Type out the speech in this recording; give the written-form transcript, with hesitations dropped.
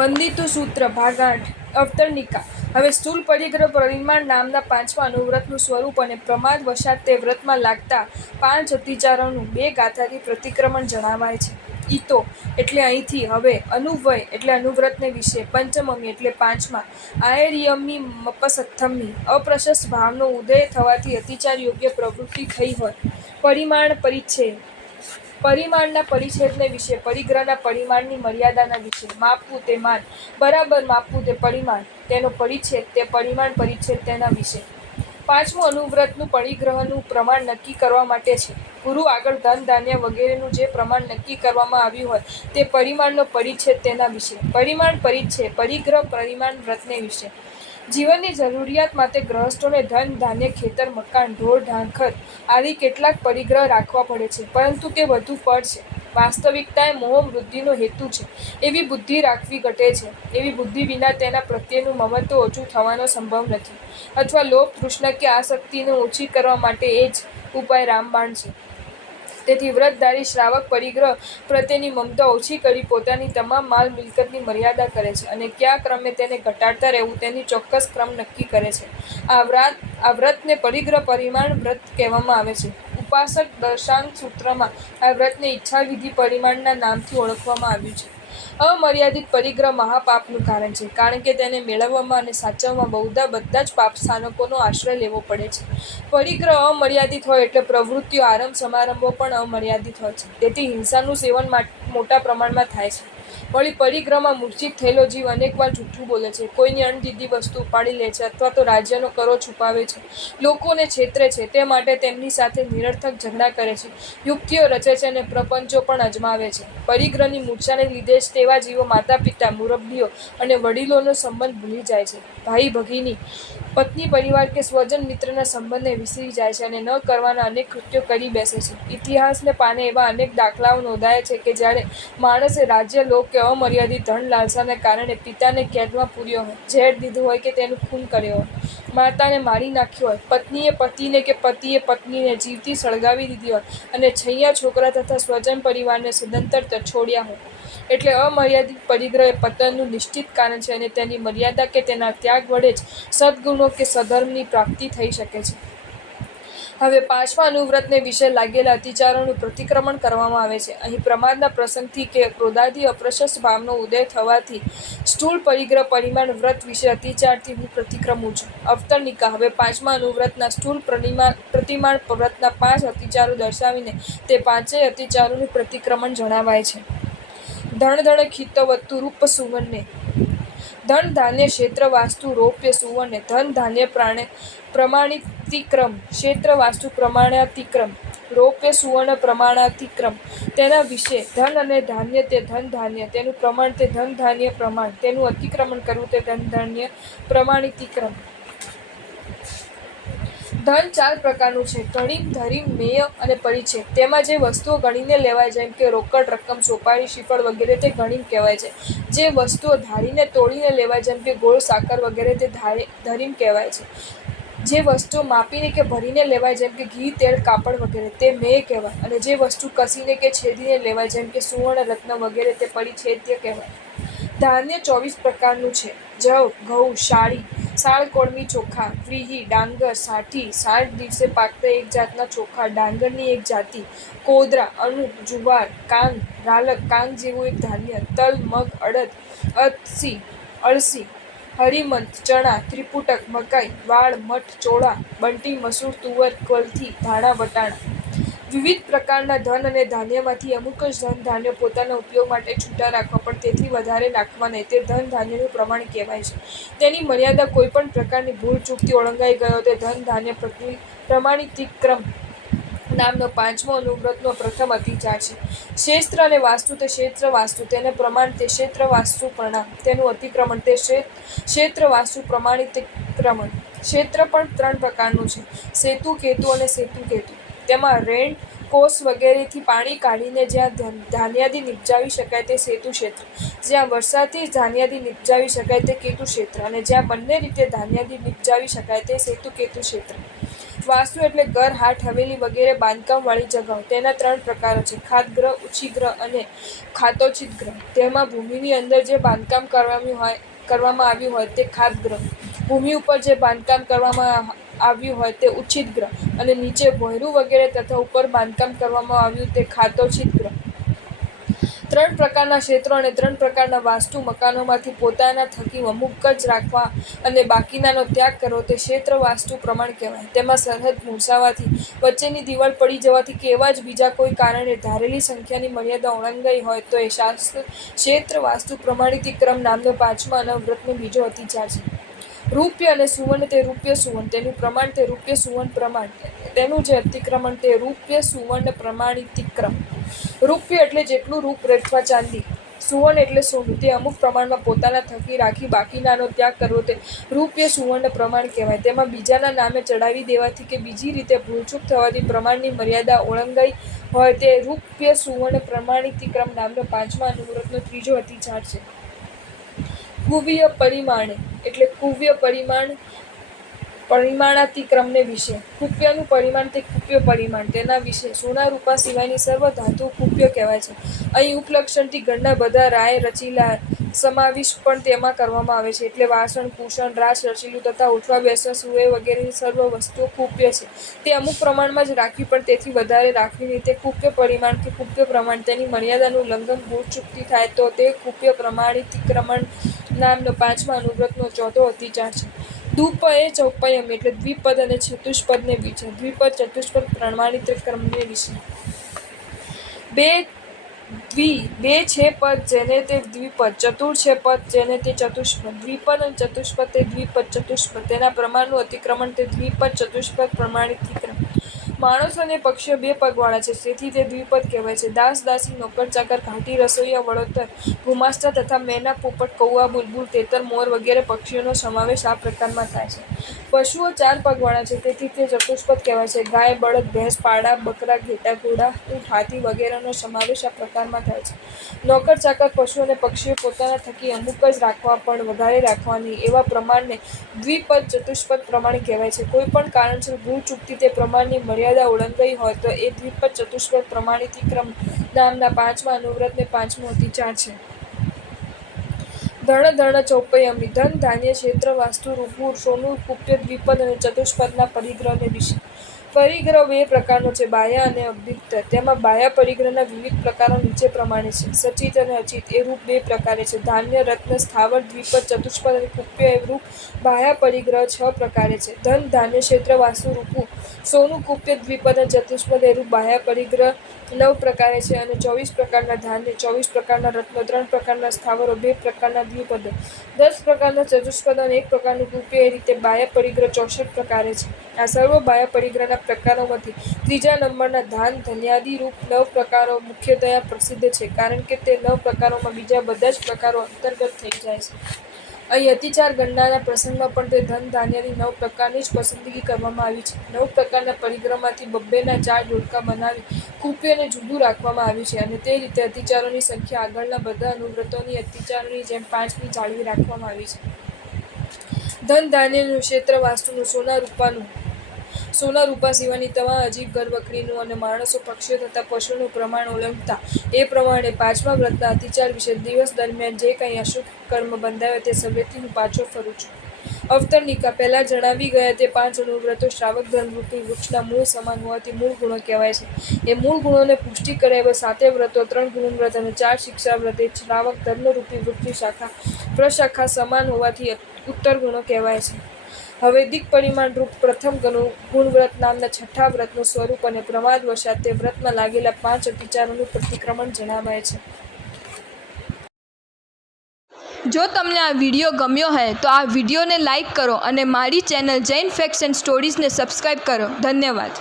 વંદિતું સૂત્ર ભાગ 8 અવતરણિકા. હવે સ્થૂળ પરિગ્રહ પરિમાણ નામના પાંચમા અનુવ્રતનું સ્વરૂપ અને પ્રમાદ વશાત તે વ્રતમાં લાગતા 5 અતિચારોનું 2 ગાથાથી પ્રતિક્રમણ જણાવાય છે. ઈતો એટલે અહીંથી, હવે અનુવય એટલે અનુવ્રતને વિશે, પંચમમી એટલે પાંચમા, આયર્યમી મપસથમ્મી અપ્રશસ્ત ભાવનો ઉદય થવાથી અતિચાર યોગ્ય પ્રવૃત્તિ થઈ હોય. પરિમાણ પરિચ્છેદ પરિમાણના પરિચ્છેદને વિશે, પરિગ્રહના પરિમાણની મર્યાદાના વિશે, માપવું તે માન, બરાબર માપવું તે પરિમાણ, તેનો પરિચ્છેદ તે પરિમાણ પરિચ્છેદ તેના વિશે. પાંચમું અનુવ્રતનું પરિગ્રહનું પ્રમાણ નક્કી કરવા માટે છે. પૂરું આગળ ધન ધાન્ય વગેરેનું જે પ્રમાણ નક્કી કરવામાં આવ્યું હોય તે પરિમાણનો પરિચ્છેદ તેના વિશે. પરિમાણ પરિચ્છેદ પરિગ્રહ પરિમાણ વ્રતને વિશે. જીવનની જરૂરિયાત માટે ગ્રહસ્થોને ધન ધાન્ય ખેતર મકાન ઢોર ઢાંખર આદિ કેટલાક પરિગ્રહ રાખવા પડે છે, પરંતુ તે વધુ ફળ છે. વાસ્તવિકતાએ મોહ વૃદ્ધિનો હેતુ છે એવી બુદ્ધિ રાખવી ઘટે છે. એવી બુદ્ધિ વિના તેના પ્રત્યેનું મમત્વ ઓછું થવાનો સંભવ નથી, અથવા લોભ તૃષ્ણા કે આસક્તિને ઓછી કરવા માટે એ જ ઉપાય રામબાણ છે. તેથી વ્રતધારી શ્રાવક પરિગ્રહ પ્રત્યેની મમતા ઓછી કરી પોતાની તમામ માલ મિલકતની મર્યાદા કરે છે અને કયા ક્રમે તેને ઘટાડતા રહેવું તેની ચોક્કસ ક્રમ નક્કી કરે છે. આ વ્રતને પરિગ્રહ પરિમાણ વ્રત કહેવામાં આવે છે. ઉપાસક દશાંગ સૂત્રમાં આ વ્રતને ઈચ્છાવિધિ પરિમાણના નામથી ઓળખવામાં આવ્યું છે. અમર્યાદિત પરિગ્રહ મહાપાપનું કારણ છે, કારણ કે તેને મેળવવામાં અને સાચવવામાં બહુધા બધા જ પાપ સ્થાનકોનો આશ્રય લેવો પડે છે. પરિગ્રહ અમર્યાદિત હોય એટલે પ્રવૃત્તિઓ આરંભ સમારંભો પણ અમર્યાદિત હોય છે. તેથી હિંસાનું સેવન મોટા પ્રમાણમાં થાય છે. વળી પરિગ્રહમાં મૂર્છિત થયેલો જીવ અનેકવાર જૂઠું બોલે છે, કોઈની અણદીધી વસ્તુ ઉપાડી લે છે અથવા તો રાજ્યનો કરો છુપાવે છે, લોકોને છેતરે છે, તે માટે તેમની સાથે નિરર્થક ઝઘડા કરે છે, યુક્તિઓ રચે છે અને પ્રપંચો પણ અજમાવે છે. પરિગ્રહની મૂર્છાને લીધે જ તેવા જીવો માતા પિતા મુરબ્બીઓ અને વડીલોનો સંબંધ ભૂલી જાય છે, ભાઈ ભગીની, પત્ની પરિવાર કે સ્વજન મિત્રના સંબંધને વિસરી જાય છે અને ન કરવાના અનેક કૃત્યો કરી બેસે છે. ઇતિહાસને પાને એવા અનેક દાખલાઓ નોંધાયા છે કે જ્યારે માણસે રાજ્ય લોક કે અમર્યાદિત ધન લાલસાને કારણે પિતાને કેદમાં પૂર્યો હોય, ઝેર દીધું હોય કે તેનું ખૂન કર્યો હોય, માતાને મારી નાખી હોય, પત્નીએ પતિને કે પતિએ પત્નીને જીવતી સળગાવી દીધી હોય અને છૈયા છોકરા તથા સ્વજન પરિવારને સદંતર તછોડ્યા હોય. એટલે અમર્યાદિત પરિગ્રહ એ પતનનું નિશ્ચિત કારણ છે અને તેની મર્યાદા કે તેના ત્યાગ વડે જ સદ્ગુણો કે સધર્મની પ્રાપ્તિ થઈ શકે છે. હવે પાંચમા અનુવ્રતને વિશે લાગેલા અતિચારોનું પ્રતિક્રમણ કરવામાં આવે છે. અહીં પ્રમાદના પ્રસંગથી કે ક્રોધાદિ અપ્રશસ્ત ભાવનો ઉદય થવાથી સ્થૂળ પરિગ્રહ પરિમાણ વ્રત વિશે અતિચારથી હું પ્રતિક્રમું છું. અવતરણિકા. હવે પાંચમા અનુવ્રતના સ્થૂળ પ્રતિમાણ વ્રતના 5 અતિચારો દર્શાવીને તે પાંચેય અતિચારોનું પ્રતિક્રમણ જણાવાય છે. ધણ ધણ ખિત વત્તુ રૂપ સુવર્ણે. ધન ધાન્ય ક્ષેત્ર વાસ્તુ રૌપ્ય સુવર્ણે. ધન ધાન્ય પ્રમાણિતિક્રમ. ક્ષેત્ર વાસ્તુ પ્રમાણાતિક્રમ. રૌપ્ય સુવર્ણ પ્રમાણાતિક્રમ. તેના વિશે. ધન અને ધાન્ય તે ધન ધાન્ય, તેનું પ્રમાણ તે ધન ધાન્ય પ્રમાણ, તેનું અતિક્રમણ કરવું તે ધન ધાન્ય પ્રમાણિતિક્રમ. ધન 4 પ્રકારનું છે: ગણીમ, ધરીમ, મેય અને પરિચ્છેદ. તેમાં જે વસ્તુઓ ગણીને લેવાય જેમ કે રોકડ રકમ, સોપારી, શ્રીફળ વગેરે તે ગણીમ કહેવાય છે. જે વસ્તુઓ ધારીને તોડીને લેવાય જેમ કે ગોળ સાકર વગેરે તે ધરીમ કહેવાય છે. જે વસ્તુઓ માપીને કે ભરીને લેવાય જેમ કે ઘી તેલ કાપડ વગેરે તે મેય કહેવાય અને જે વસ્તુ કસીને કે છેદીને લેવાય જેમ કે સુવર્ણ રત્ન વગેરે તે પરિચ્છેદ્ય કહેવાય. ધાન્ય 24 પ્રકારનું છે: જવ, ઘઉં, શાળી, સાળ કોળમી ચોખા, વ્રીહી, ડાંગર, સાઠી, 60 દિવસે પાકતા એક જાતના ચોખા, ડાંગરની એક જાતિ, કોદરા, અનુપ, જુવાર, કાંગ, રાલક, કાંગ જેવું એક ધાન્ય, તલ, મગ, અડદ, અળસી, હરિમંથ, ચણા, ત્રિપુટક, મકાઈ, વાળ, મઠ, ચોળા, બંટી, મસૂર, તુવર, કોલથી, ધાણા, વટાણા. વિવિધ પ્રકારના ધન અને ધાન્યમાંથી અમુક જ ધન ધાન્ય પોતાના ઉપયોગ માટે છૂટા રાખવા, પણ તેથી વધારે નાખવા નહીં, તે ધન ધાન્યનું પ્રમાણ કહેવાય છે. તેની મર્યાદા કોઈ પણ પ્રકારની ભૂલચૂકથી ઓળંગાઈ ગયો તે ધન ધાન્ય પ્રમાણિતિક્રમ નામનો પાંચમો અનુવ્રતનો પ્રથમ અતિચાર છે. ક્ષેત્ર અને વાસ્તુ તે ક્ષેત્ર વાસ્તુ, તેને પ્રમાણ તે ક્ષેત્ર વાસ્તુ પ્રમાણ, તેનું અતિક્રમણ તે ક્ષેત્ર વાસ્તુ પ્રમાણિતિક્રમણ. ક્ષેત્ર પણ 3 પ્રકારનું છે: સેતુ કેતુ અને સેતુ કેતુ. તેમાં રેણ, કોસ વગેરેથી પાણી કાઢીને જ્યાં ધાન્યાદિ નિપજાવી શકાય તે સેતુ ક્ષેત્ર, જ્યાં વર્ષાથી જ ધાન્યાદિ નિપજાવી શકાય તે કેતુ ક્ષેત્ર અને જ્યાં બંને રીતે ધાન્યાદિ નિપજાવી શકાય તે સેતુ કેતુ ક્ષેત્ર. વાસ્તુ એટલે ઘર, હાટ, હવેલી વગેરે બાંધકામવાળી જગાઓ. તેના 3 પ્રકારો છે: ખાતગ્રહ, ઉચ્છિગ્રહ અને ખાતોચિત ગ્રહ. તેમાં ભૂમિની અંદર જે બાંધકામ કરવામાં આવ્યું હોય તે ખાતગ્રહ, ભૂમિ ઉપર જે બાંધકામ કરવામાં આવ્યું હોય તે ઉચ્છિત ગ્રહ અને નીચે ભોંયરું વગેરે તથા ઉપર બાંધકામ કરવામાં આવ્યું તે ખાતોચિત ગ્રહ. 3 પ્રકારના ક્ષેત્રો અને 3 પ્રકારના વાસ્તુ મકાનોમાંથી પોતાના થકી અમુક જ રાખવા અને બાકીનાનો ત્યાગ કરવો તે ક્ષેત્ર વાસ્તુ પ્રમાણ કહેવાય. તેમાં સરહદ મૂંઝાવાથી, વચ્ચેની દિવાલ પડી જવાથી કે એવા જ બીજા કોઈ કારણે ધારેલી સંખ્યાની મર્યાદા ઓળંગાઈ હોય તો એ ક્ષેત્ર વાસ્તુ પ્રમાણિતિક્રમ નામનો 5મા અનવરતનો બીજો અતિચાર છે. રૂપ્ય અને સુવર્ણ તે રૂપ્ય સુવર્ણ, તેનું પ્રમાણ તે રૂપ્ય સુવર્ણ પ્રમાણ, તેનું જે અતિક્રમણ તે રૂપ્ય સુવર્ણ પ્રમાણિતિક્રમ. રૂપ્ય એટલે જેટલું રૂપ અથવા ચાંદી, સુવર્ણ એટલે સોનું, તે અમુક પ્રમાણમાં પોતાના થકી રાખી બાકીનાનો ત્યાગ કરવો તે રૂપ્ય સુવર્ણ પ્રમાણ કહેવાય. તેમાં બીજાના નામે ચડાવી દેવાથી કે બીજી રીતે ભૂલચૂક થવાથી પ્રમાણની મર્યાદા ઓળંગાઈ હોય તે રૂપ્ય સુવર્ણ પ્રમાણિતિક્રમ નામનો 5મા અનુવ્રતનો ત્રીજો અતિચાર છે. કુવ્ય પરિમાણે એટલે કુવ્ય પરિમાણાતિક્રમને વિશે. કુપ્યનું પરિમાણ તે કુપ્ય પરિમાણ, તેના વિશે. સોના રૂપા સિવાયની સર્વ ધાતુ કુપ્ય કહેવાય છે. અહીં ઉપલક્ષણથી ઘરના બધા રાય રચીલા સમાવિષ્ટ પણ તેમાં કરવામાં આવે છે. એટલે વાસણ, કુસણ, રાસ રચીલું તથા ઉઠવા બેસવા સૂવે વગેરેની સર્વ વસ્તુઓ કુપ્ય છે. તે અમુક પ્રમાણમાં જ રાખવી પણ તેથી વધારે રાખવી નહીં તે કુપ્ય પરિમાણ કે કુપ્ય પ્રમાણ. તેની મર્યાદાનું ઉલ્લંઘન ભૂલચૂકથી થાય તો તે કુપ્ય પ્રમાણિતિક્રમ નામનો 5મા અનુવ્રતનો ચોથો અતિચાર છે. દ્વિપએ ચૌપયમ એટલે દ્વિપદ અને ચતુષ્પદને વિશે. દ્વિપદ ચતુષ્પદ પ્રમાણિતિક્રમને વિશે. બે છે પદ જેને તે દ્વિપદ, ચતુર છે પદ જેને તે ચતુષ્પદ. દ્વિપદ અને ચતુષ્પદ તે દ્વિપદ ચતુષ્પદ, તેના પ્રમાણનું અતિક્રમણ તે દ્વિપદ ચતુષ્પદ પ્રમાણિતિક્રમ. માણસો અને પક્ષીઓ 2 પગવાળા છે તેથી તે દ્વિપદ કહેવાય છે. દાસ દાસી, નોકર ચાકર, ઘાટી રસોઈયા, વડોતર, ગુમાસ્તા તથા મેના, પોપટ, કૌવા, બુલબુલ, તેતર, મોર વગેરે પક્ષીઓનો સમાવેશ આ પ્રકારમાં થાય છે. પશુઓ 4 પગવાળા છે તેથી તે ચતુષ્પદ કહેવાય છે. ગાય, બળદ, ભેંસ, પાડા, બકરા, ઘેટા, ઘોડા, ઊંટ, હાથી વગેરેનો સમાવેશ આ પ્રકારમાં થાય છે. નોકર ચાકર, પશુ અને પક્ષીઓ પોતાના થકી અમુક જ રાખવા પણ વધારે રાખવા નહીં એવા પ્રમાણને દ્વિપદ ચતુષ્પદ પ્રમાણ કહેવાય છે. કોઈ પણ કારણસર ભૂલચૂકથી તે પ્રમાણની મર્યાદા ઓળંગાઈ હોય તો એ દ્વિપદ ચતુષ્પદ પ્રમાણિતિક્રમ નામના 5મા અનુવ્રતને 5મો અતિચાર છે. ધણ ધર્ણ ચૌપયમ ધન, ધાન્ય, ક્ષેત્ર, વાસ્તુ, રૂપું, સોનું, કુપ્ય, દ્વિપદ અને ચતુષ્પદના પરિગ્રહને વિશે. પરિગ્રહ 2 પ્રકારનો છે: બાહ્ય અને અભ્યંતર. તેમાં બાહ્ય પરિગ્રહના વિવિધ પ્રકારો નીચે પ્રમાણે છે: સચિત અને અચિત એ રૂપ 2 પ્રકારે છે. ધાન્ય, રત્ન, સ્થાવર, દ્વિપદ, ચતુષ્પદ અને કુપ્ય એ રૂપ બાહ્ય પરિગ્રહ 6 પ્રકારે છે. ધન, ધાન્ય, ક્ષેત્ર, વાસ્તુ, રૂપું, સોનું, કુપ્ય, દ્વિપદ અને ચતુષ્પદ એ રૂપ બાહ્ય પરિગ્રહ 9 પ્રકારે છે. અને 24 પ્રકારના ધાન્ય, 24 પ્રકારના રત્નો, 3 પ્રકારના સ્થાવરો, 2 પ્રકારના દ્વિપદો, 10 પ્રકારના ચતુષ્પદો અને 1 પ્રકારનું કુપ્ય એ રીતે બાહ્ય પરિગ્રહ 64 પ્રકારે છે. આ સર્વ બાહ્ય પરિગ્રહના પ્રકારોમાંથી ત્રીજા નંબરના ધાન ધન્યાદિ રૂપ 9 પ્રકારો મુખ્યતયા પ્રસિદ્ધ છે કારણ કે તે 9 પ્રકારોમાં બીજા બધા જ પ્રકારો અંતર્ગત થઈ જાય છે. અહીં અતિચાર ગણનાના પ્રસંગમાં પણ તે ધન ધાન્યાદિ 9 પ્રકારની જ પસંદગી કરવામાં આવી છે. 9 પ્રકારના પરિગ્રહમાંથી બબ્બેના 4 જોડકા બનાવી કુપ્યને જુદું રાખવામાં આવ્યું છે અને તે રીતે અતિચારોની સંખ્યા આગળના બધા અનુવ્રતોની અતિચારોની જેમ 5ની જાળવી રાખવામાં આવી છે. ધન ધાન્યનું, ક્ષેત્ર વાસ્તુનું, સોના રૂપા સિવાયની તમામ અજીબ ઘર વકરીનું અને માણસો, પક્ષીઓ તથા પશુઓનું પ્રમાણ ઓળંગતા એ પ્રમાણે 5મા વ્રતના અતિચાર વિશે દિવસ દરમિયાન જે કંઈ અશુભ કર્મ બંધાવે તે સર્વેથી હું પાછો ફરું છું. અવતરણિકા પહેલાં જણાવી ગયા તે 5 અનુવ્રતો શ્રાવક ધર્મરૂપી વૃક્ષના મૂળ સમાન હોવાથી મૂળ ગુણો કહેવાય છે. એ મૂળ ગુણોને પુષ્ટિ કરે એવા 7 વ્રતો 3 ગુણવ્રત અને 4 શિક્ષા વ્રત એ શ્રાવક ધર્મરૂપી વૃક્ષની શાખા પ્રશાખા સમાન હોવાથી ઉત્તર ગુણો કહેવાય છે. હવે દિક્પરિમાણ રૂપ પ્રથમ ગુણવ્રત નામના 6થા વ્રતનું સ્વરૂપ અને પ્રમાદ વશાત તે વ્રતમાં લાગેલા 5 અતિચારોનું પ્રતિક્રમણ જણાવાય છે. જો તમને આ વિડીયો ગમ્યો હોય તો આ વિડીયોને લાઈક કરો અને મારી ચેનલ જૈન ફેક્ટ્સ એન્ડ સ્ટોરીઝને સબસ્ક્રાઈબ કરો. ધન્યવાદ.